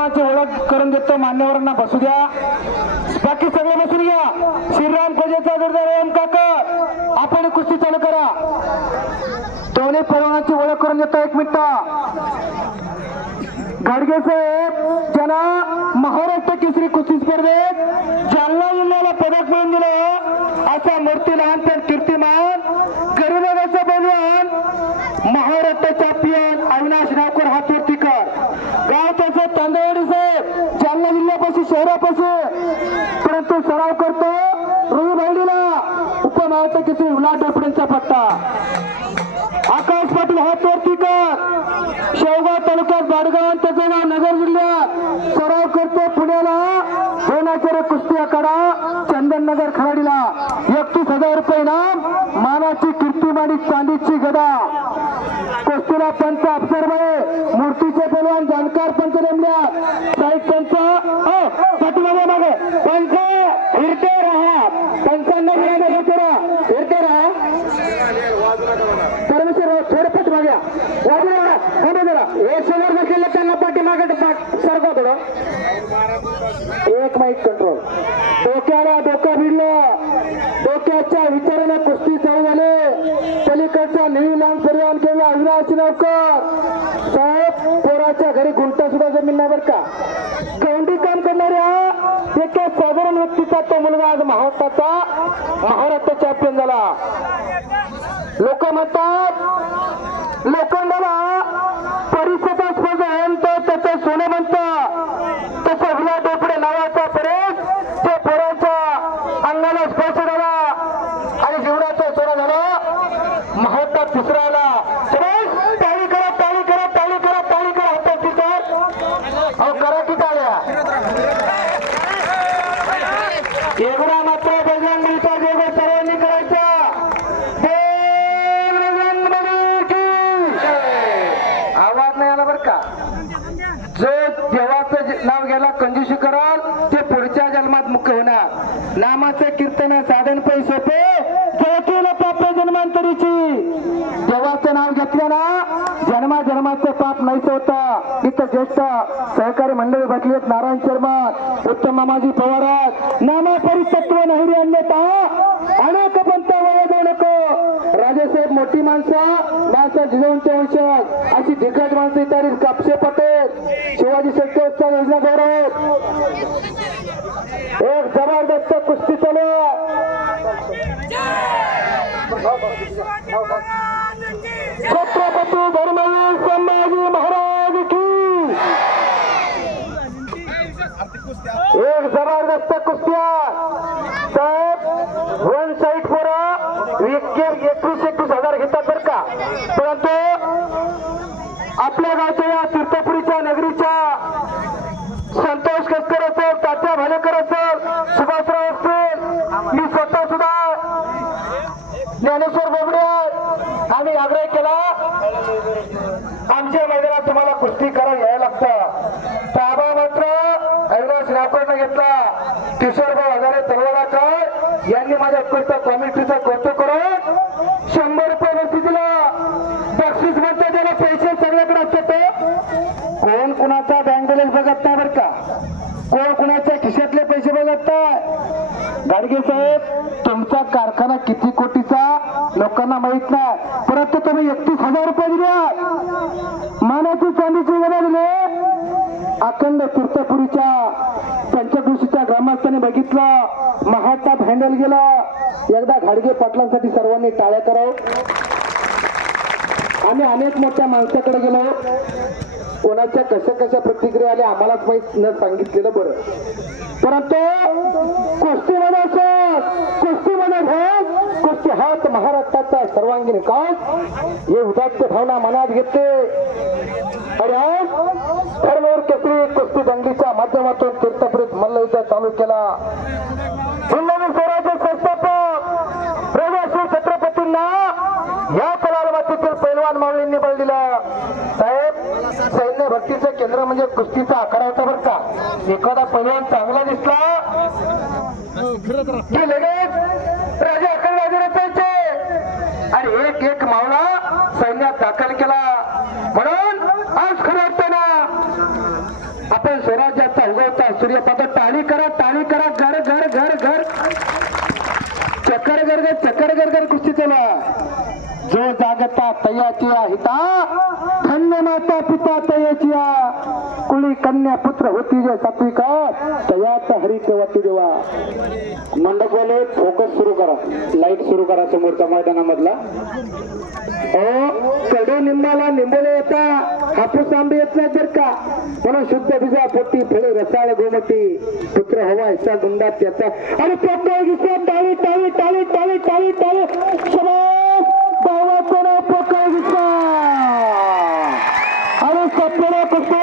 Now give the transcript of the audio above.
पैलवानाची ओळख करून देतो. मान्यवरांना बसू द्या, बाकी सगळे बसून घ्या. श्रीराम खोजेचा जोरदार ओम काका, आपण कुस्ती चालू करा. दोन्ही पैलवानाची ओळख करून देतो. 1 मिनिट. गाडगे साहेब ज्यांना महाराष्ट्र केसरी कुस्ती स्पर्धेत जालना जिल्ह्याला पदक मिळवून दिलं असा मूर्ती लहानपण कीर्तिमान गरीबाचा पैलवान महाराष्ट्र चॅम्पियन अविनाश नावकर हातवर्तीकर, गाव त्याचं तांदळवाडी साहेब, जालना जिल्ह्यापासून शहरापासून, परंतु सराव करतो रुई भाईला उपमहाराष्ट्र केसरी उल्हास डोपडेंचा पट्टा. आकाश पाटील हातवर्तीकर शेवगाव तालुक्यात बाडगाव, त्याचं गाव नगर जिल्ह्यात, सराव करतो पुण्याला दोनाचार्य कुस्ती आखाडा चंदननगर खराडीला. 31,000 रुपये इनाम, मानाची कीर्तिमानी चांदीची गदा. कुस्तीला पंच अफसरबाई, मूर्तीचे पैलवान जाणकार पंच नेमल्यात. साईड पंच पाठीमागे मागे पंच फिरते राहा, पंचांना फिरते राहा. परमेश्वर थोडं पाठीमागे वाजू जरा हे समोर बसलेले त्यांना पाठीमागे सरका थोडं. 1 माईक कंट्रोल. डोक्याला डोकं भिडलं, डोक्याच्या विचाराने कुस्ती चालू झाली. पलीकडचा निळी लांब परिवहन केला अविनाश नावकर साहेब. पोराच्या घरी गुंटा सुद्धा जमीन नाही बरं का. गौंडी काम करणाऱ्या एका साधारण व्यक्तीचा तो मुलगा आज महाराष्ट्र चॅम्पियन झाला. लोक म्हणतात लोखंडाला परिसर स्पर्धेत त्याचं सोने म्हणतं, तसं विलास डोपडे नावाचा परेश ते पोरांच्या अंगाला स्पर्श झाला आणि जीवनाचा सोना झाला. महाराष्ट्रात 3रा आला. टाळी करा, टाळी करा, टाळी करा, टाळी करा. हाताची तर अहो करा की टाळ्या. एवढा मात्र बजरंगबलीचा जोग सर्वांनी करायचा. आवाज नाही आला बर का. जो देवाचं नाव घ्यायला कंजूशी कराल ते पुढच्या जन्मात मुख्य होणार. नामाचे कीर्तन साधन पै सोपे, केलं पाप जन्मांतरीची. देवाचं नाव घेतलं ना जन्माचं पाप नाहीच होतं. इथं ज्येष्ठ सहकारी मंडळी बसली आहेत. नारायण शर्मा, उत्तम मामाजी पवारात, नामा परितत्व नाहिरी अन्यता अनेक पंत वया जाऊ नको. राजेसाहेब मोठी माणसं जिजाऊंचे वंशज अशी दिग्गज माणसं इतर कापसे पटेल, शिवाजी शेट्टीचा योजना गौरव. एक जबरदस्त कुस्ती चालू. छत्रपती धर्मवीर संभाजी महाराज की. एक जबरदस्त कुस्त्या साहेब. 1 साईड पोरा 21,000 घेतात बरं का. परंतु आपल्या गावच्या या तीर्थपुरीच्या नगरीच्या संतोष कसकर असेल, तात्या भालेकर असेल, सुभाषराव असतील, मी स्वतः सुद्धा ज्ञानेश्वर बोबडे आम्ही आग्रह केला आमच्या मैदानात तुम्हाला कुस्ती करायला यायला लागतं. ताबा मात्र अविनाश नावकरनं घेतला. किशोरभाऊ हजारे तलवाडकर यांनी माझ्या उत्कृष्ट कॉमेंट्रीचा कौतुक करून 100 रुपये बक्षीस दिला. बक्षीस म्हणते त्याला पैसे सगळ्याकडे असतात. कोण कुणाचा बँक बॅलन्स बघत नाही बरं का, कोण कुणाच्या खिशातले पैसे बघत नाही. गाडगे साहेब तुमचा कारखाना किती कोटीचा लोकांना माहित नाही, परंतु तुम्ही 31,000 रुपये दिले, मानाची चांदीची गदा दिले. अखंड तीर्थपुरीच्या पंचकृषीच्या ग्रामस्थांनी बघितलं, महाटाप हँडल गेला. एकदा घाडगे पाटलांसाठी सर्वांनी टाळ्या करावं. आम्ही अनेक मोठ्या माणसाकडे गेलो, कोणाच्या कशा कशा प्रतिक्रिया आल्या आम्हालाच माहित न सांगितलेलं बरं. परंतु कुस्तीमध्ये कुस्ती हात महाराष्ट्राचा सर्वांगीण विकास हे उदात्त भावना मनात घेते. आणि आज धर्मवीर केसरी कुस्ती दंगलीच्या माध्यमातून तीर्थपुरीत मल्लयुद्ध चालू केला. हिंदवी स्वराज्य संस्थापक राजा छत्रपतींना या कलालमातीतील पैलवान माऊलींनी बळ दिला. साहेब सैन्य भक्तीचं केंद्र म्हणजे कुस्तीचा आखाडा होता बरं का. एखादा पैलवान चांगला दिसला की लगेच राजा अखंड राजाचे आणि एक मावळा सैन्यात दाखल केला. म्हणून आज खरं वाटतं ना आपण सूर्य पाहतो टाळी करा घर घर घर घर चक्कर घर कुस्ती चालू आहे. जो जागता तयाची हिता धन्य माता पिता तयाची कुळी कन्या पुत्र होती जे सात्विक तयात हरी तेव्हा देवा. मंडपवाले फोकस सुरू करा, लाईट सुरू करा समोरच्या मैदानामधला. कडू निंबाला निंबोले येता हापूस आंबे येत नाही तर का म्हणून शुद्ध बिजा पोटी फळे रसाळ गोमटी पुत्र हवा हिस्सा गुंडात त्याचा आणि पोकळ दिसत टाळी टाळी टाळी टाळी टाळी टाळी समाज भावाचं नाव पोकळ दिसत आणि सपना कुस्ती